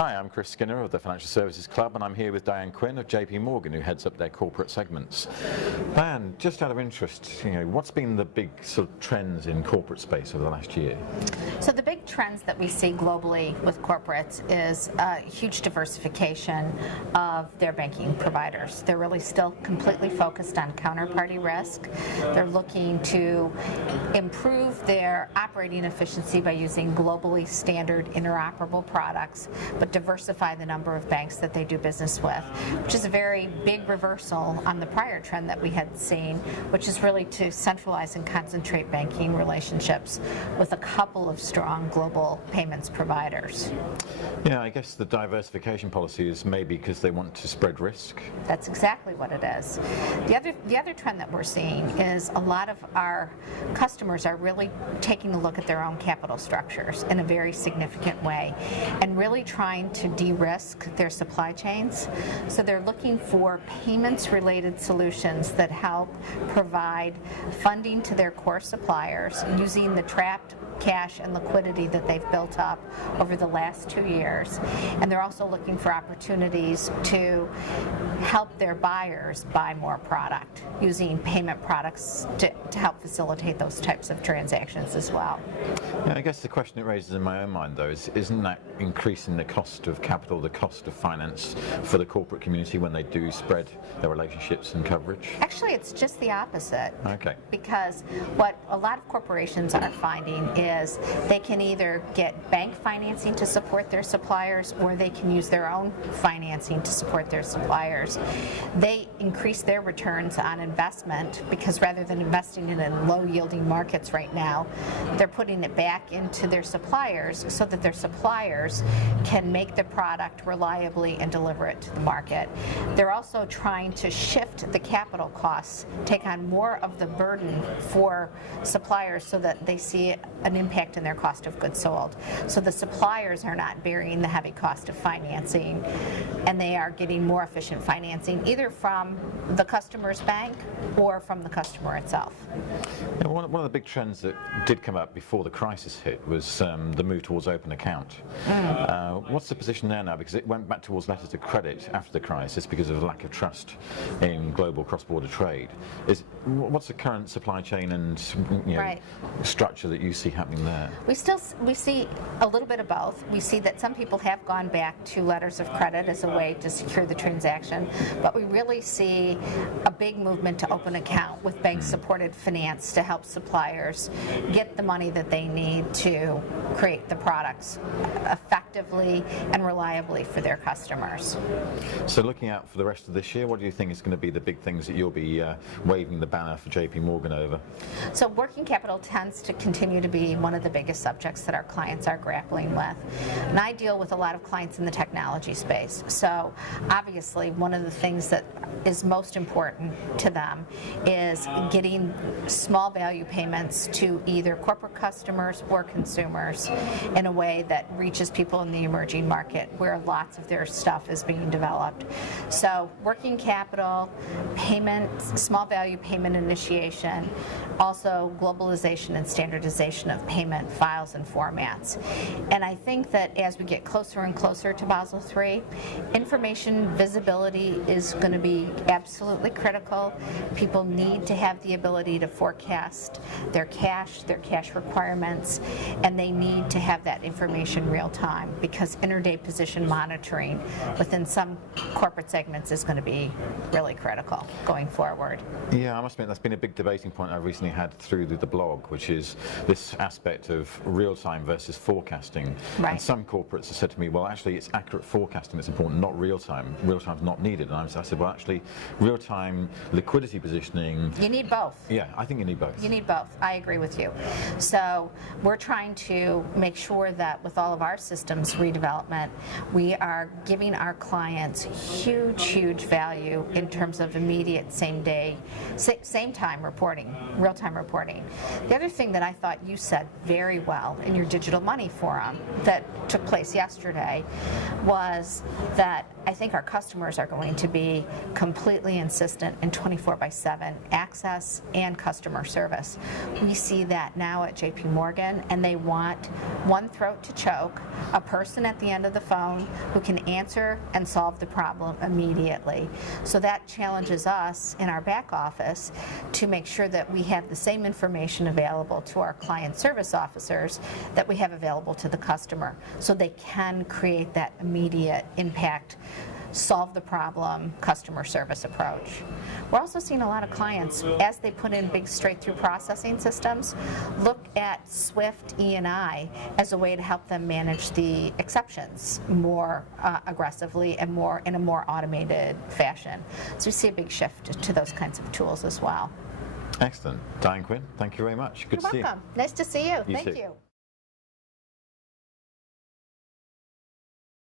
Hi, I'm Chris Skinner of the Financial Services Club, and I'm here with Dianne Quinn of JP Morgan, who heads up their corporate segments. Dianne, just out of interest, what's been the big sort of trends in corporate space over the last year? So the big trends that we see globally with corporates is a huge diversification of their banking providers. They're really still completely focused on counterparty risk. They're looking to improve their operating efficiency by using globally standard interoperable products, but diversify the number of banks that they do business with, which is a very big reversal on the prior trend that we had seen, which is really to centralize and concentrate banking relationships with a couple of strong global payments providers. Yeah, I guess the diversification policy is maybe because they want to spread risk. That's exactly what it is. The other trend that we're seeing is a lot of our customers are really taking a look at their own capital structures in a very significant way and really trying to de-risk their supply chains. So they're looking for payments-related solutions that help provide funding to their core suppliers using the trapped cash and liquidity that they've built up over the last 2 years. And they're also looking for opportunities to help their buyers buy more product using payment products to help facilitate those types of transactions as well. Yeah, I guess the question it raises in my own mind, though, is isn't that increasing the cost of capital, the cost of finance for the corporate community when they do spread their relationships and coverage? Actually, it's just the opposite. Okay. Because what a lot of corporations are finding is they can either get bank financing to support their suppliers, or they can use their own financing to support their suppliers. They increase their returns on investment because rather than investing in low-yielding markets right now, they're putting it back into their suppliers so that their suppliers can make the product reliably and deliver it to the market. They're also trying to shift the capital costs, take on more of the burden for suppliers so that they see an impact in their cost of goods sold. So the suppliers are not bearing the heavy cost of financing, and they are getting more efficient financing either from the customer's bank or from the customer itself. Yeah, one of the big trends that did come up before the crisis hit was the move towards open account. What's the position there now? Because it went back towards letters of credit after the crisis because of a lack of trust in global cross-border trade. What's the current supply chain and Right. structure that you see happening there? We see a little bit of both. We see that some people have gone back to letters of credit as a way to secure the transaction, but we really see a big movement to open account with bank-supported finance to help suppliers get the money that they need to create the products effectively and reliably for their customers. So looking out for the rest of this year, what do you think is going to be the big things that you'll be waving the banner for JP Morgan over? So working capital tends to continue to be one of the biggest subjects that our clients are grappling with. And I deal with a lot of clients in the technology space. So obviously one of the things that is most important to them is getting small value payments to either corporate customers or consumers in a way that reaches people in the emerging market where lots of their stuff is being developed. So working capital, payments, small value payment initiation, also globalization and standardization of payment files and formats. And I think that as we get closer and closer to Basel III, information visibility is going to be absolutely critical. People need to have the ability to forecast their cash requirements, and they need to have that information real time because interday position monitoring within some corporate segments is going to be really critical going forward. Yeah, I must admit that's been a big debating point I've recently had through the blog, which is this aspect of real-time versus forecasting. Right. And some corporates have said to me, well, actually, it's accurate forecasting that's important, not real-time. Real-time's not needed. And I said, well, actually, real-time liquidity positioning... You need both. Yeah, I think you need both. You need both. I agree with you. So we're trying to make sure that with all of our systems redevelopment, we are giving our clients huge value in terms of immediate same-time reporting, real-time reporting. The other thing that I thought you said said very well in your digital money forum that took place yesterday was that I think our customers are going to be completely insistent in 24/7 access and customer service. We see that now at JP Morgan, and they want one throat to choke, a person at the end of the phone who can answer and solve the problem immediately. So that challenges us in our back office to make sure that we have the same information available to our client service officers that we have available to the customer, so they can create that immediate impact, solve the problem, customer service approach. We're also seeing a lot of clients, as they put in big straight-through processing systems, look at Swift E&I as a way to help them manage the exceptions more aggressively and in a more automated fashion. So we see a big shift to those kinds of tools as well. Excellent. Dianne Quinn, thank you very much. Good You're to see you. welcome. Nice to see you. You Thank too. you.